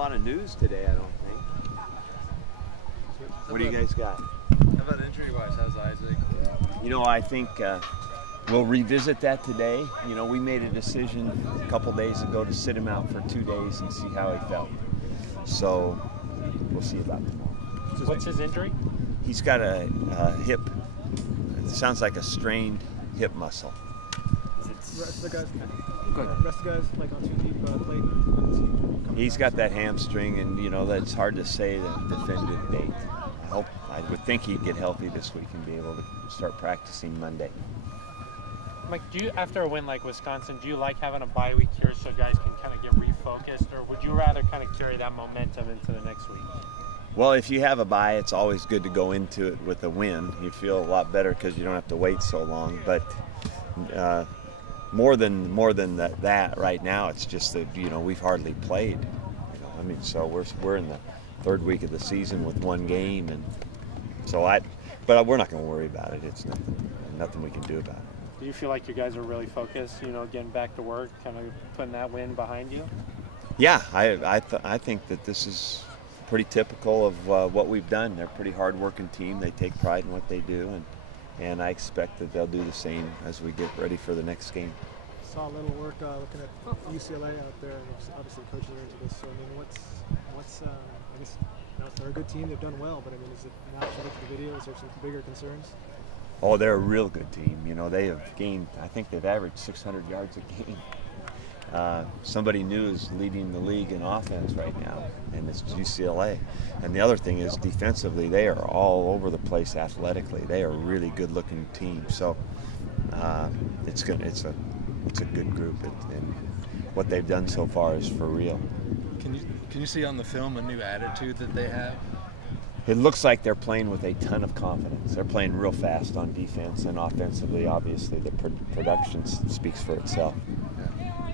lot of news today, I don't think. What do you guys got? How about injury-wise? How's Isaac? You know, I think we'll revisit that today. You know, we made a decision a couple days ago to sit him out for 2 days and see how he felt. So we'll see about tomorrow. What's his injury? He's got a hip. It sounds like a strained hip muscle. Rest of the guys like on too deep plate. He's got that hamstring, and you know that's hard to say the definitive date. I would think he'd get healthy this week and be able to start practicing Monday. Mike, after a win like Wisconsin, do you like having a bye week here so guys can kind of get refocused, or would you rather kind of carry that momentum into the next week? Well, if you have a bye, it's always good to go into it with a win. You feel a lot better because you don't have to wait so long. But more than that, right now, it's just that we've hardly played. I mean, so we're in the third week of the season with one game, and so but we're not going to worry about it. It's nothing we can do about it. Do you feel like you guys are really focused? Getting back to work, kind of putting that win behind you? Yeah, I think that this is pretty typical of what we've done. They're a pretty hard-working team. They take pride in what they do, and I expect that they'll do the same as we get ready for the next game. Saw a little work looking at UCLA out there, and obviously coaching into this. So I mean, what's I guess they're a good team. They've done well, but I mean, is it an option look at the video? Is there some bigger concerns? Oh, they're a real good team. They have gained. I think they've averaged 600 yards a game. Somebody new is leading the league in offense right now, and it's UCLA. And the other thing is defensively, they are all over the place athletically. They are a really good-looking team. So it's a good group, and what they've done so far is for real. Can you see on the film a new attitude that they have? It looks like they're playing with a ton of confidence. They're playing real fast on defense, and offensively, obviously, the production speaks for itself.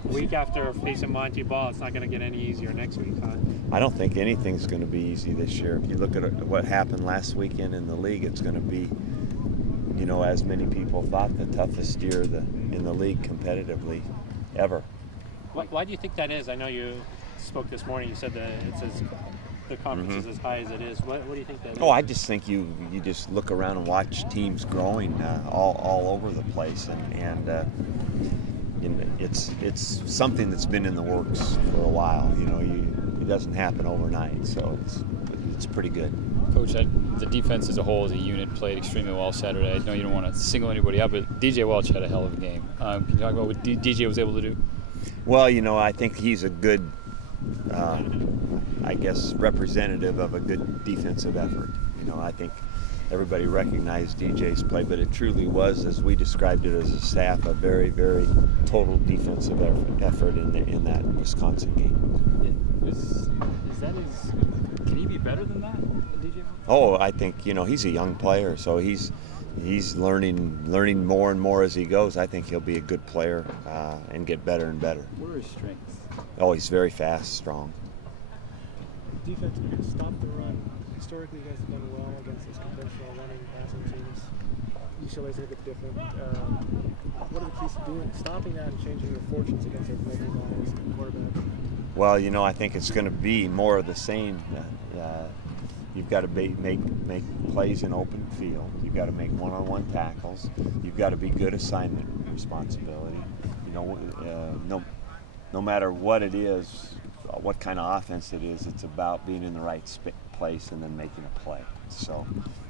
A week after facing Monty Ball, it's not going to get any easier next week, huh? I don't think anything's going to be easy this year. If you look at what happened last weekend in the league, it's going to be, as many people thought, the toughest year in the league competitively ever. Why do you think that is? I know you spoke this morning. You said that the conference is as high as it is. What do you think that is? Oh, I just think you just look around and watch teams growing all over the place, and it's something that's been in the works for a while. It doesn't happen overnight, so it's pretty good. Coach, the defense as a whole, as a unit, played extremely well Saturday. I know you don't want to single anybody out, but DJ Welch had a hell of a game. Can you talk about what DJ was able to do? Well, I think he's a good, representative of a good defensive effort. I think everybody recognized DJ's play, but it truly was, as we described it as a staff, a very, very total defensive effort in that Wisconsin game. Is that can he be better than that, DJ? Oh, I think he's a young player, so he's learning more and more as he goes. I think he'll be a good player and get better and better. What are his strengths? Oh, he's very fast, strong. Defense can stop the run. Historically, you guys have done well against these conventional running, passing teams. UCLA's a bit different. What are the keys to doing, stopping that and changing your fortunes against their making lines and quarterback? Well, I think it's going to be more of the same. You've got to make plays in open field. You've got to make one-on-one tackles. You've got to be good assignment responsibility. No matter what it is, what kind of offense it is, it's about being in the right place and then making a play. So,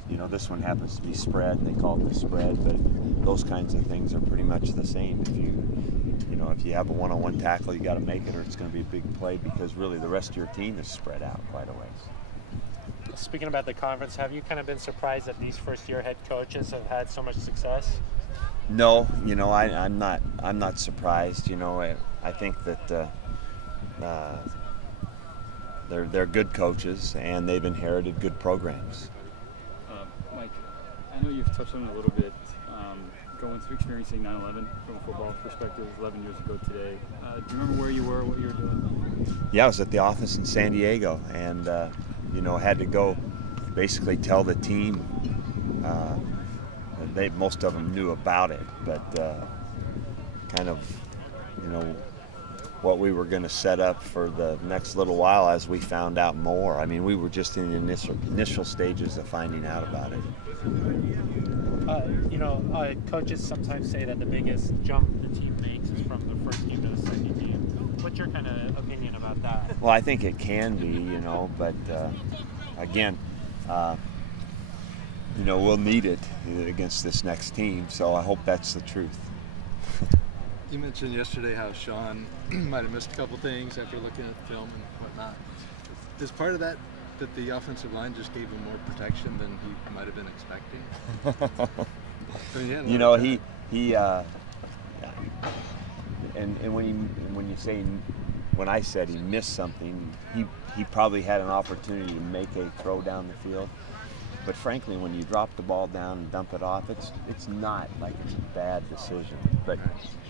this one happens to be spread. They call it the spread, but those kinds of things are pretty much the same. If you have a one-on-one tackle, you got to make it, or it's going to be a big play because really the rest of your team is spread out quite a ways. Speaking about the conference, have you kind of been surprised that these first-year head coaches have had so much success? No, I'm not surprised. I think that they're good coaches and they've inherited good programs. Mike, I know you've touched on it a little bit. Going through experiencing 9/11 from a football perspective 11 years ago today. Do you remember where you were, what you were doing? Yeah, I was at the office in San Diego, and had to go basically tell the team. Most of them knew about it, but kind of what we were going to set up for the next little while as we found out more. I mean, we were just in the initial stages of finding out about it. Coaches sometimes say that the biggest jump the team makes is from the first game to the second game. What's your kind of opinion about that? Well, I think it can be, but again, we'll need it against this next team, so I hope that's the truth. You mentioned yesterday how Sean might have missed a couple things after looking at the film and whatnot. Is part of that the offensive line just gave him more protection than he might have been expecting? I mean, and when I said he missed something, he probably had an opportunity to make a throw down the field. But frankly, when you drop the ball down and dump it off, it's not like it's a bad decision. But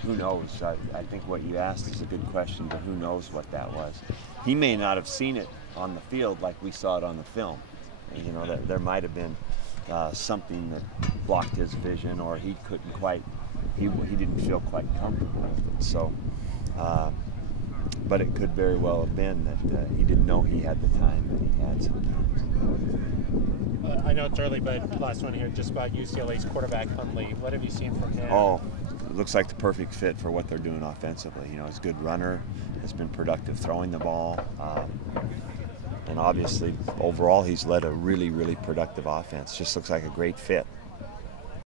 who knows? I think what you asked is a good question, but who knows what that was? He may not have seen it on the field like we saw it on the film. There might have been something that blocked his vision, or he couldn't quite, he didn't feel quite comfortable with it. So, but it could very well have been that he didn't know he had the time that he had sometimes. I know it's early, but last one here, just about UCLA's quarterback Hundley. What have you seen from him? Oh, it looks like the perfect fit for what they're doing offensively. He's a good runner, has been productive throwing the ball, and obviously overall he's led a really, really productive offense. Just looks like a great fit.